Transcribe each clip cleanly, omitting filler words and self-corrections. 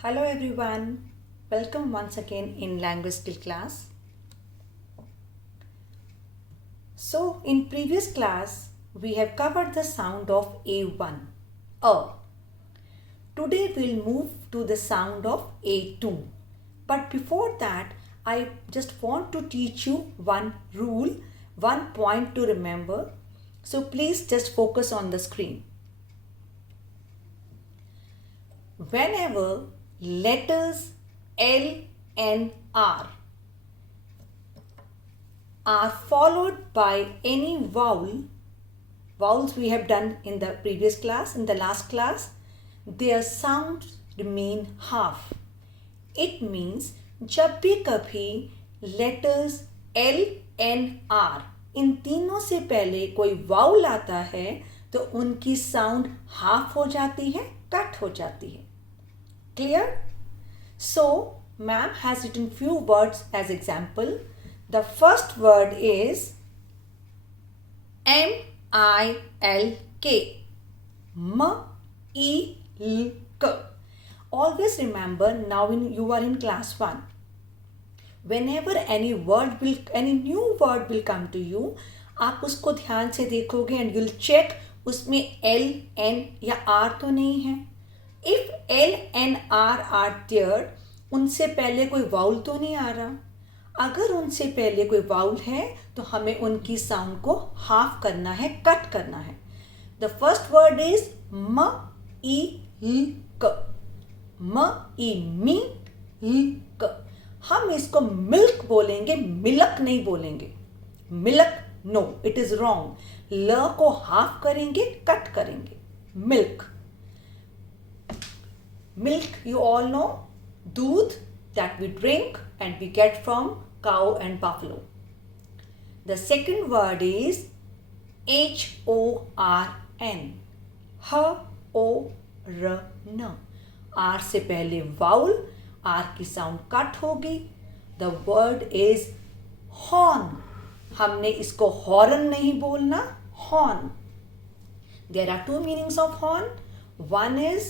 Hello everyone, welcome once again in language skill class. So in previous class we have covered the sound of A1, A. Today we'll move to the sound of A2. But before that I just want to teach you one rule, one point to remember. So please just focus on the screen. Whenever letters L and R are followed by any vowels we have done in the previous class, in the last class, their sounds remain half. It means जब भी कभी letters L and R इन तीनों से पहले कोई vowel आता है तो उनकी साउंड हाफ हो जाती है, कट हो जाती है. Clear? So, ma'am has written few words as example. The first word is M-I-L-K. M-I-L-K. Always remember now you are in class 1. Whenever any new word will come to you, आप उसको ध्यान से देखोगे and you'll check उसमें L, N या R तो नहीं है. If L and R are there, उनसे पहले कोई वाउल तो नहीं आ रहा. अगर उनसे पहले कोई वाउल है तो हमें उनकी साउंड को हाफ करना है, कट करना है. द फर्स्ट वर्ड इज म ई ल क. म ई मी ल क. हम इसको मिल्क बोलेंगे, मिलक नहीं बोलेंगे. मिलक नो, इट इज रॉन्ग. ल को हाफ करेंगे, कट करेंगे. Milk. Milk, you all know, दूध that we drink and we get from cow and buffalo. The second word is H-O-R-N. H-O-R-N. R से पहले वाउल, R की साउंड कट होगी. The word is horn. हमने इसको horn नहीं बोलना, horn. There are two meanings of horn. One is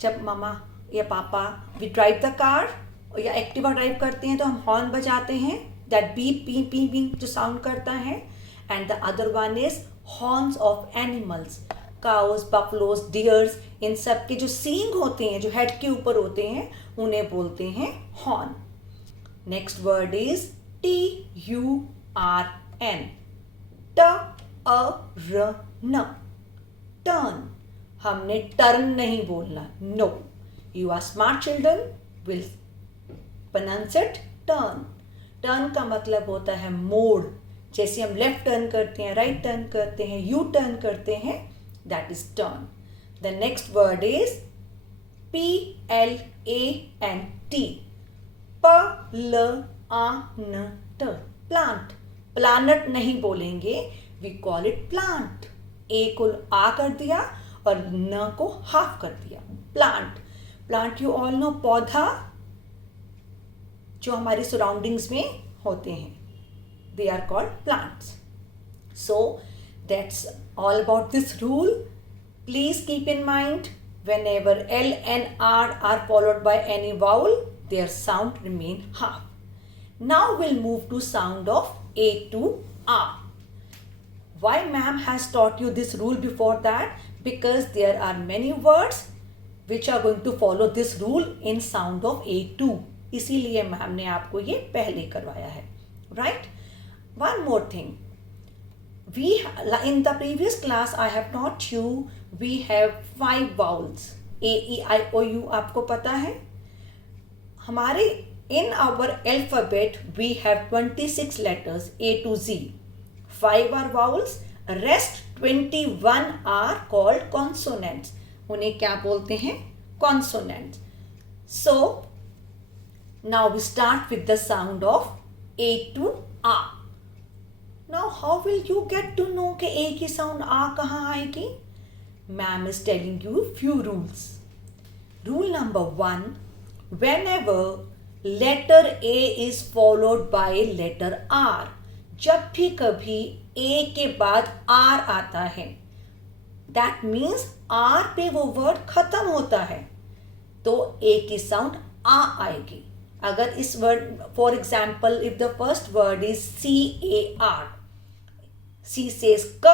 जब मामा या पापा वी ड्राइव द कार या एक्टिवा ड्राइव करते हैं तो हम हॉर्न बजाते हैं. दैट बीप पी पी पी जो साउंड करता है. And the other one is horns of animals. Cows, buffaloes, deers, इन सब के जो सींग होते हैं, जो हेड के ऊपर होते हैं, उन्हें बोलते हैं horn. Next word is T-U-R-N. T-A-R-N. Turn. हमने टर्न नहीं बोलना. No. You are smart children will pronounce it turn. Turn का मतलब होता है मोड़. जैसे हम लेफ्ट टर्न करते हैं, राइट टर्न करते हैं, यू टर्न करते हैं, that is turn. The next word is P-L-A-N-T. P-L-A-N-T. Plant. Planet नहीं बोलेंगे, वी कॉल इट प्लांट. ए को आ कर दिया और न को हाफ कर दिया. Plant. Plant you all know, पौधा जो हमारी सराउंडिंग्स में होते हैं, they are called plants. So that's all about this rule. Please keep in mind whenever L and R are followed by any vowel, their sound remain half. Now we'll move to sound of A to R. Why ma'am has taught you this rule before that? Because there are many words which are going to follow this rule in sound of A2. इसीलिए ma'am ने आपको ये पहले करवाया है. Right? One more thing. In the previous class I have taught you we have 5 vowels. A, E, I, O, U आपको पता है. हमारे in our alphabet we have 26 letters A to Z. 5 are vowels. Rest 21 are called consonants. उन्हें क्या बोलते हैं? Consonants. So now we start with the sound of A to A. Now how will you get to know कि A की sound A कहाँ आएगी? Ma'am is telling you few rules. Rule number 1. Whenever letter A is followed by letter R, जब भी कभी A के बाद R आता है, दैट मीन्स R पे वो वर्ड खत्म होता है. तो ए की साउंड आ आएगी। अगर इस word, for example, if the first word is CAR, she says क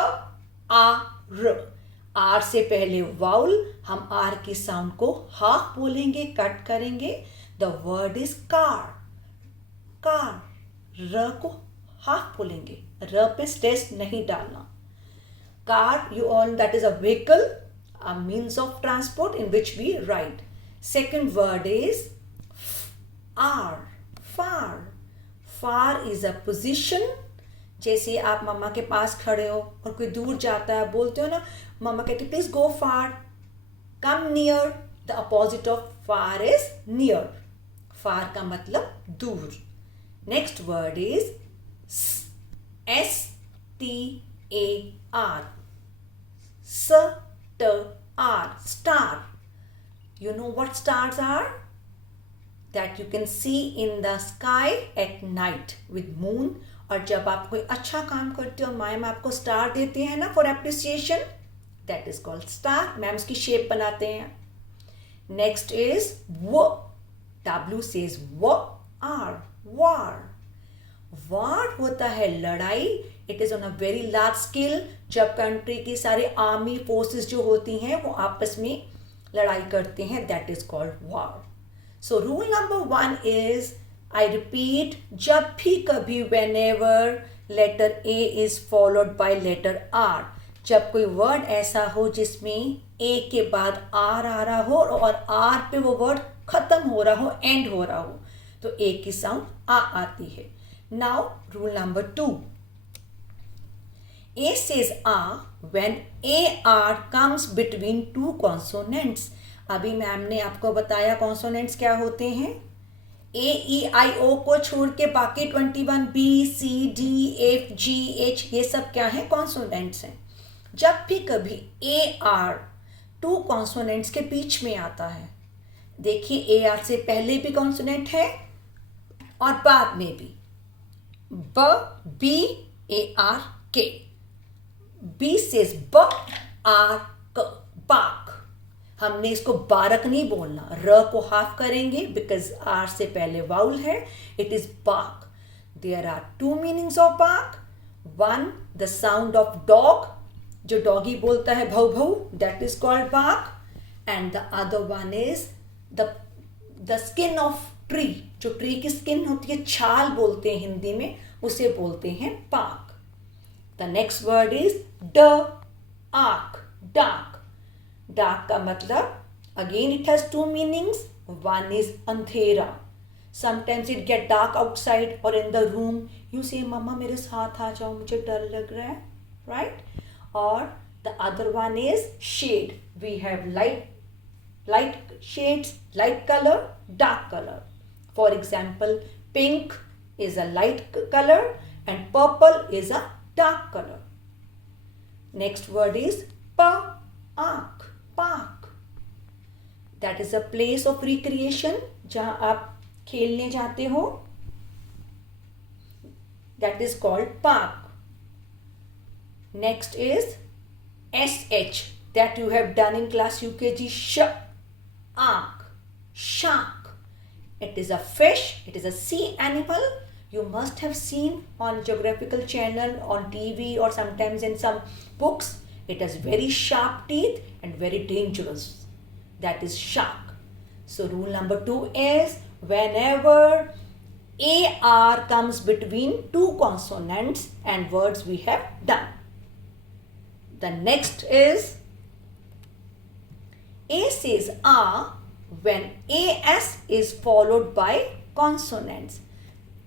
आ र, आर से पहले वाउल, हम आर की साउंड को हाफ बोलेंगे, कट करेंगे। The word is car, car, र को हाफ बोलेंगे, र पे स्ट्रेस नहीं डालना। Car, you all, that is a vehicle, a means of transport in which we ride. Second word is far, far, far is a position। जैसे आप मम्मा के पास खड़े हो और कोई दूर जाता है, बोलते हो ना, मम्मा कहती please go far, come near. The opposite of far is near. Far का मतलब दूर। Next word is STAR, star। You know what stars are? That you can see in the sky at night with moon। और जब आप कोई अच्छा काम करते हो, मैम आपको स्टार देते हैं ना for appreciation, that is called star. Ma'am उसकी शेप बनाते हैं। Next is W, W says war, war। वार होता है लड़ाई। It is on a very large scale. जब कंट्री की सारी आर्मी फोर्सेस जो होती हैं वो आपस में लड़ाई करते हैं, that is called war. So rule number 1 is, I repeat, जब भी कभी, whenever letter A is followed by letter R, जब कोई वर्ड ऐसा हो जिसमें ए के बाद आर आ रहा हो और आर पे वो वर्ड खत्म हो रहा हो, एंड हो रहा हो, तो ए की साउंड आ आती है। Now, rule number 2. A says when AR comes between two consonants। अभी मैम ने आपको बताया कॉन्सोनेंट्स क्या होते हैं। AEIO को छोड़ के बाकी 21 BCDFGH ये सब क्या है? कॉन्सोनेंट्स हैं। जब भी कभी AR 2 कॉन्सोनेंट्स के बीच में आता है, देखिए AR से पहले भी कॉन्सोनेंट है और बाद में भी। BARK, B says बाक। हमने इसको बारक नहीं बोलना, र को हाफ करेंगे बिकॉज आर से पहले वाउल है। इट इज बाक। देयर आर 2 मीनिंग्स ऑफ बाक। 1, द साउंड ऑफ डॉग, जो डॉगी बोलता है भौ भौ, दैट इज कॉल्ड बाक। And the other one is the skin of tree, जो ट्री की स्किन होती है, छाल बोलते हैं हिंदी में, उसे बोलते हैं पाक। The next word is dark, dark. Dark का मतलब, again it has 2 meanings. One is अंधेरा। Sometimes it get dark outside और इन द रूम, यू से मम्मा मेरे साथ आ जाओ, मुझे डर लग रहा है, राइट। और the other one is shade. We have light shades, light color, dark color. For example, pink is a light color and purple is a dark color. Next word is park, park. That is a place of recreation, जहाँ आप खेलने जाते हो, that is called park. Next is SH, that you have done in class UKG, shark, shark. It is a fish, it is a sea animal. You must have seen on Geographical Channel, on TV, or sometimes in some books. It has very sharp teeth and very dangerous. That is shark. So rule number 2 is, whenever AR comes between 2 consonants and words we have done. The next is, A says when AS is followed by consonants.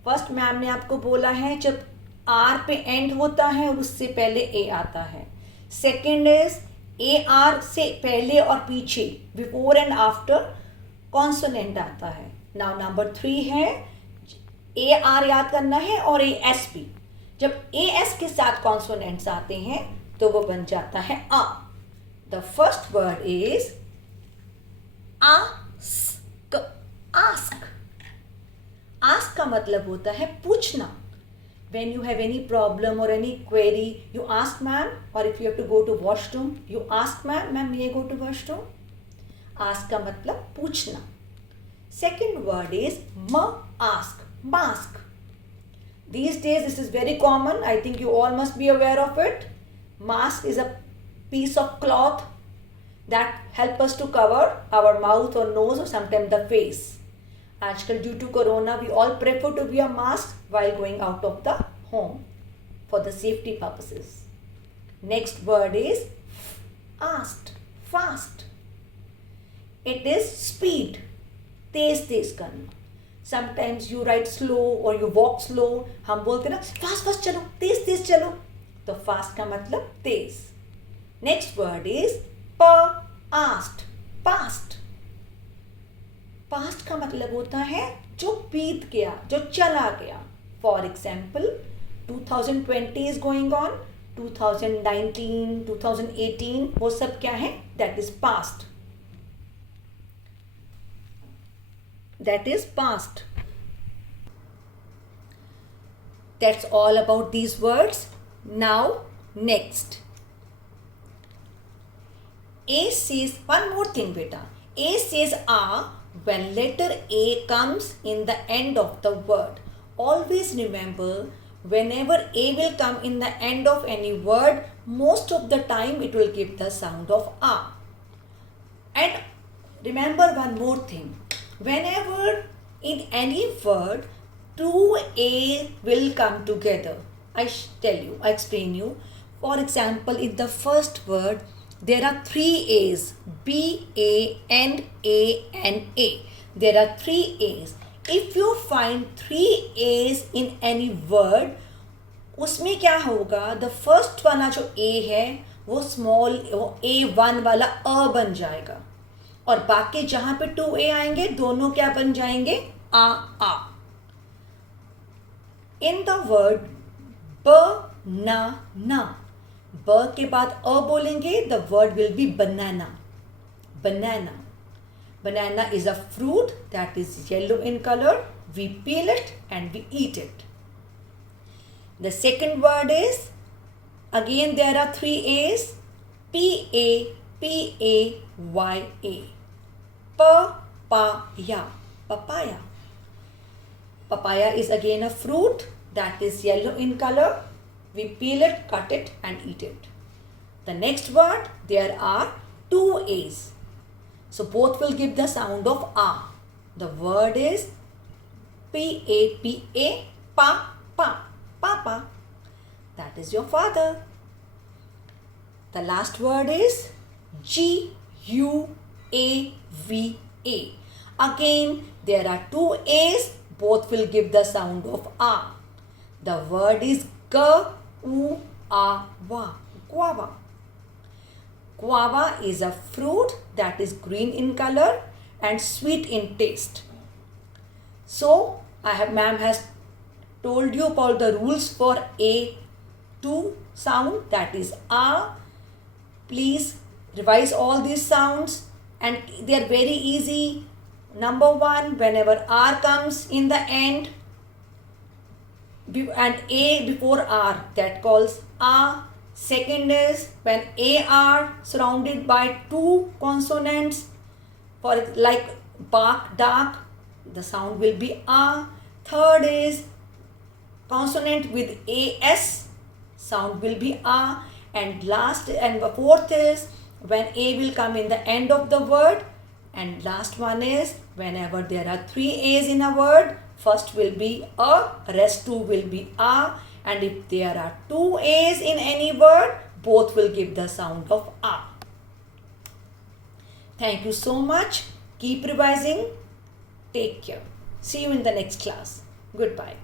First ma'am ने आपको बोला है जब are पे and होता है और उससे पहले ए आता है। सेकेंड इज AR से पहले और पीछे, बिफोर एंड आफ्टर कॉन्सोनेंट आता है। नाउ नंबर 3 है AR याद करना है और AS भी। जब AS के साथ कॉन्सोनेंट्स आते हैं तो वो बन जाता है आ। The first word is ask, ask. Ask का मतलब होता है पूछना। When you have any problem or any query, you ask ma'am, or if you have to go to washroom, you ask ma'am, may I go to washroom? Ask का मतलब पूछना. Second word is ask, mask. These days this is very common. I think you all must be aware of it. Mask is a piece of cloth that help us to cover our mouth or nose or sometimes the face. आजकल due to corona we all prefer to wear mask while going out of the home for the safety purposes. Next word is fast, fast. It is speed, तेज तेज करना. Sometimes you ride slow or you walk slow. हम बोलते ना fast fast चलो, तेज तेज चलो. तो fast का मतलब तेज. Next word is past, past. Past का मतलब होता है जो बीत गया, जो चला गया. For example, 2020 is going on, 2019, 2018 वो सब क्या है? That is past. That is past. That's all about these words. Now, next. A says, one more thing beta. A says when letter A comes in the end of the word. Always remember, whenever A will come in the end of any word, most of the time it will give the sound of A. And remember one more thing. Whenever in any word, two A will come together. I explain you. For example, in the first word, there are three A's, B, A, and A, and A. There are three A's. If you find three A's in any word, उसमें क्या होगा? The first वाला जो A है, वो small, वो A1 वाला अ बन जाएगा. और बाकी जहां पे 2A आएंगे, दोनों क्या बन जाएंगे? आ. In the word banana, ब के बाद अ बोलेंगे, the word will be banana. Banana. Banana is a fruit that is yellow in color. We peel it and we eat it. The second word is, again there are three A's, P-A-P-A-Y-A. Papaya. Papaya. Papaya is again a fruit that is yellow in color. We peel it, cut it and eat it. The next word, there are two A's. So both will give the sound of A. The word is P-A-P-A, pa. Papa. That is your father. The last word is G-U-A-V-A. Again, there are two A's. Both will give the sound of A. The word is G-U-A-V-A. Guava. Guava is a fruit that is green in color and sweet in taste. So, ma'am has told you about the rules for A2 sound, that is A. Please revise all these sounds and they are very easy. Number one, whenever R comes in the end and A before R, that calls A. Second is when AR surrounded by two consonants, for like bark, dark, the sound will be A. Third is consonant with AS, sound will be A. And last and the fourth is when A will come in the end of the word. And last one is whenever there are three A's in a word, first will be A, rest two will be A. And if there are two A's in any word, both will give the sound of A. Thank you so much. Keep revising. Take care. See you in the next class. Goodbye.